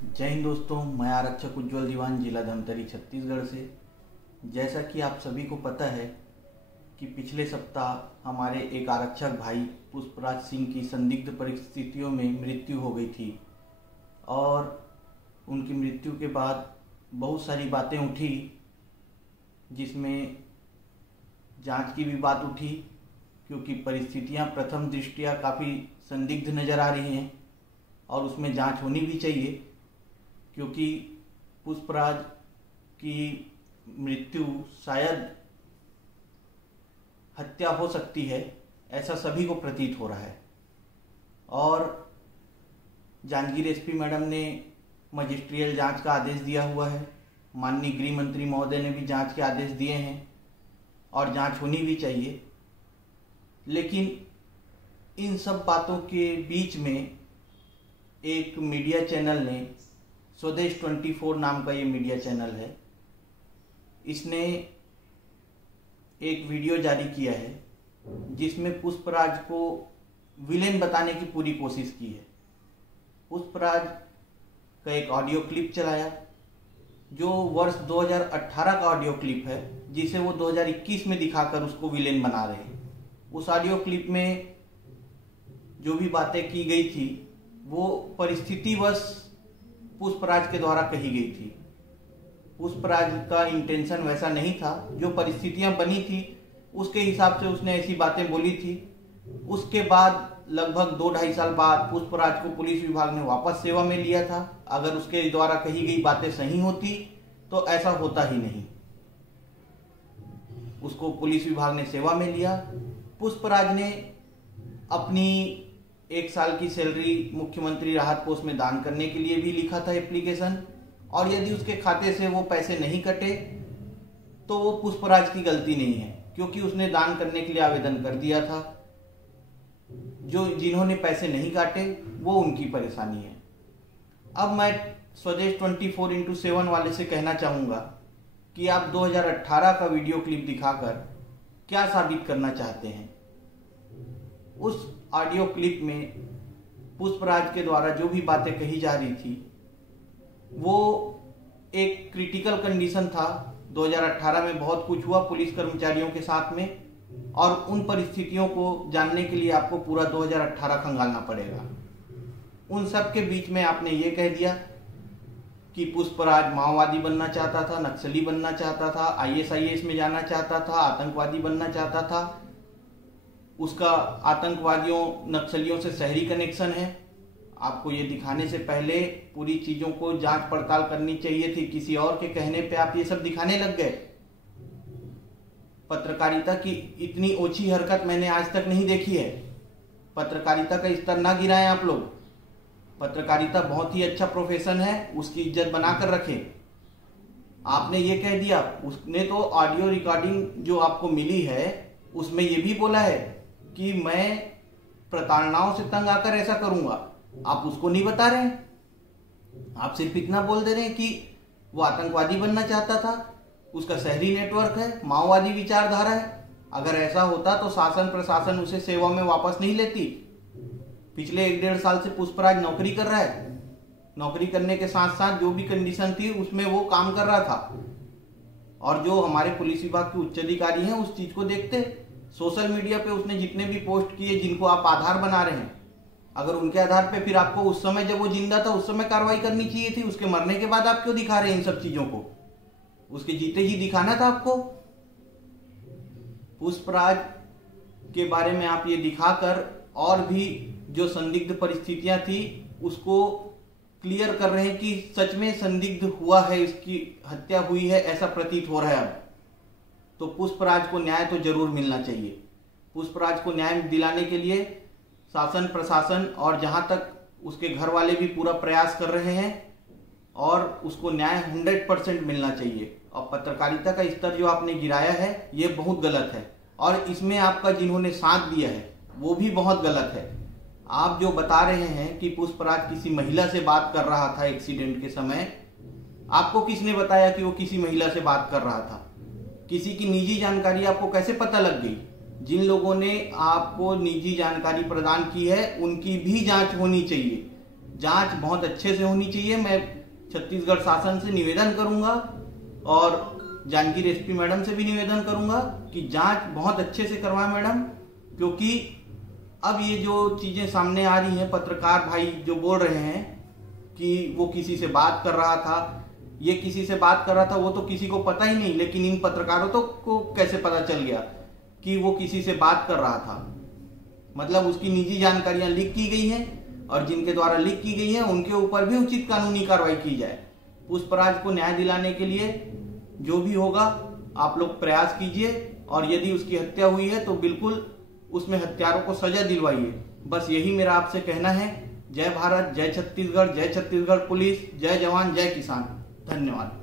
जय हिंद दोस्तों, मैं आरक्षक उज्जवल दीवान, जिला धमतरी, छत्तीसगढ़ से। जैसा कि आप सभी को पता है कि पिछले सप्ताह हमारे एक आरक्षक भाई पुष्पराज सिंह की संदिग्ध परिस्थितियों में मृत्यु हो गई थी और उनकी मृत्यु के बाद बहुत सारी बातें उठी, जिसमें जांच की भी बात उठी, क्योंकि परिस्थितियां प्रथम दृष्टया काफ़ी संदिग्ध नज़र आ रही हैं और उसमें जांच होनी भी चाहिए, क्योंकि पुष्पराज की मृत्यु शायद हत्या हो सकती है, ऐसा सभी को प्रतीत हो रहा है। और जांजगीर एसपी मैडम ने मजिस्ट्रियल जांच का आदेश दिया हुआ है। माननीय गृह मंत्री महोदय ने भी जांच के आदेश दिए हैं और जांच होनी भी चाहिए। लेकिन इन सब बातों के बीच में एक मीडिया चैनल ने, स्वदेश 24 नाम का ये मीडिया चैनल है, इसने एक वीडियो जारी किया है जिसमें पुष्पराज को विलेन बताने की पूरी कोशिश की है। पुष्पराज का एक ऑडियो क्लिप चलाया जो वर्ष 2018 का ऑडियो क्लिप है, जिसे वो 2021 में दिखाकर उसको विलेन बना रहे हैं। उस ऑडियो क्लिप में जो भी बातें की गई थी वो परिस्थितिवश पुष्पराज के द्वारा कही गई थी। पुष्पराज का इंटेंशन वैसा नहीं था। जो परिस्थितियां बनी थी उसके हिसाब से उसने ऐसी बातें बोली थी। उसके बाद लगभग 2-2.5 साल बाद पुष्पराज को पुलिस विभाग ने वापस सेवा में लिया था। अगर उसके द्वारा कही गई बातें सही होती तो ऐसा होता ही नहीं। उसको पुलिस विभाग ने सेवा में लिया। पुष्पराज ने अपनी 1 साल की सैलरी मुख्यमंत्री राहत कोष में दान करने के लिए भी लिखा था एप्लीकेशन, और यदि उसके खाते से वो पैसे नहीं कटे तो वो पुष्पराज की गलती नहीं है, क्योंकि उसने दान करने के लिए आवेदन कर दिया था। जिन्होंने पैसे नहीं काटे वो उनकी परेशानी है। अब मैं स्वदेश 24x7 वाले से कहना चाहूंगा कि आप 2018 का वीडियो क्लिप दिखाकर क्या साबित करना चाहते हैं। उस ऑडियो क्लिप में पुष्पराज के द्वारा जो भी बातें कही जा रही थी वो एक क्रिटिकल कंडीशन था। 2018 में बहुत कुछ हुआ पुलिस कर्मचारियों के साथ में, और उन परिस्थितियों को जानने के लिए आपको पूरा 2018 खंगालना पड़ेगा। उन सब के बीच में आपने ये कह दिया कि पुष्पराज माओवादी बनना चाहता था, नक्सली बनना चाहता था, ISIS में जाना चाहता था, आतंकवादी बनना चाहता था। उसका आतंकवादियों नक्सलियों से शहरी कनेक्शन है। आपको ये दिखाने से पहले पूरी चीजों को जांच पड़ताल करनी चाहिए थी। किसी और के कहने पे आप ये सब दिखाने लग गए। पत्रकारिता की इतनी ओछी हरकत मैंने आज तक नहीं देखी है। पत्रकारिता का स्तर ना गिराएं आप लोग। पत्रकारिता बहुत ही अच्छा प्रोफेशन है, उसकी इज्जत बनाकर रखें। आपने ये कह दिया, उसने तो ऑडियो रिकॉर्डिंग जो आपको मिली है उसमें ये भी बोला है कि मैं प्रताड़नाओं से तंग आकर ऐसा करूंगा। आप उसको नहीं बता रहे हैं। आप सिर्फ इतना बोल दे रहे हैं कि वो आतंकवादी बनना चाहता था, उसका शहरी नेटवर्क है, माओवादी विचारधारा है। अगर ऐसा होता तो शासन प्रशासन उसे सेवा में वापस नहीं लेती। पिछले 1-1.5 साल से पुष्पराज नौकरी कर रहा है। नौकरी करने के साथ साथ जो भी कंडीशन थी उसमें वो काम कर रहा था, और जो हमारे पुलिस विभाग के उच्च अधिकारी हैं उस चीज को देखते। सोशल मीडिया पे उसने जितने भी पोस्ट किए जिनको आप आधार बना रहे हैं, अगर उनके आधार पे फिर आपको उस समय जब वो जिंदा था उस समय कार्रवाई करनी चाहिए थी। उसके मरने के बाद आप क्यों दिखा रहे हैं इन सब चीजों को? उसके जीते ही दिखाना था आपको। पुष्पराज के बारे में आप ये दिखाकर और भी जो संदिग्ध परिस्थितियां थी उसको क्लियर कर रहे हैं कि सच में संदिग्ध हुआ है, इसकी हत्या हुई है, ऐसा प्रतीत हो रहा है। अब तो पुष्पराज को न्याय तो जरूर मिलना चाहिए। पुष्पराज को न्याय दिलाने के लिए शासन प्रशासन और जहां तक उसके घर वाले भी पूरा प्रयास कर रहे हैं, और उसको न्याय 100% मिलना चाहिए। और पत्रकारिता का स्तर जो आपने गिराया है ये बहुत गलत है, और इसमें आपका जिन्होंने साथ दिया है वो भी बहुत गलत है। आप जो बता रहे हैं कि पुष्पराज किसी महिला से बात कर रहा था एक्सीडेंट के समय, आपको किसने बताया कि वो किसी महिला से बात कर रहा था? किसी की निजी जानकारी आपको कैसे पता लग गई? जिन लोगों ने आपको निजी जानकारी प्रदान की है उनकी भी जांच होनी चाहिए। जांच बहुत अच्छे से होनी चाहिए। मैं छत्तीसगढ़ शासन से निवेदन करूंगा और जांजगीर एसपी मैडम से भी निवेदन करूंगा कि जांच बहुत अच्छे से करवाएं मैडम, क्योंकि अब ये जो चीजें सामने आ रही हैं, पत्रकार भाई जो बोल रहे हैं कि वो किसी से बात कर रहा था, ये किसी से बात कर रहा था, वो तो किसी को पता ही नहीं, लेकिन इन पत्रकारों को कैसे पता चल गया कि वो किसी से बात कर रहा था। मतलब उसकी निजी जानकारियां लीक की गई हैं और जिनके द्वारा लीक की गई हैं उनके ऊपर भी उचित कानूनी कार्रवाई की जाए। पुष्पराज को न्याय दिलाने के लिए जो भी होगा आप लोग प्रयास कीजिए, और यदि उसकी हत्या हुई है तो बिल्कुल उसमें हत्यारों को सजा दिलवाइए। बस यही मेरा आपसे कहना है। जय भारत, जय छत्तीसगढ़ पुलिस, जय जवान, जय किसान। धन्यवाद।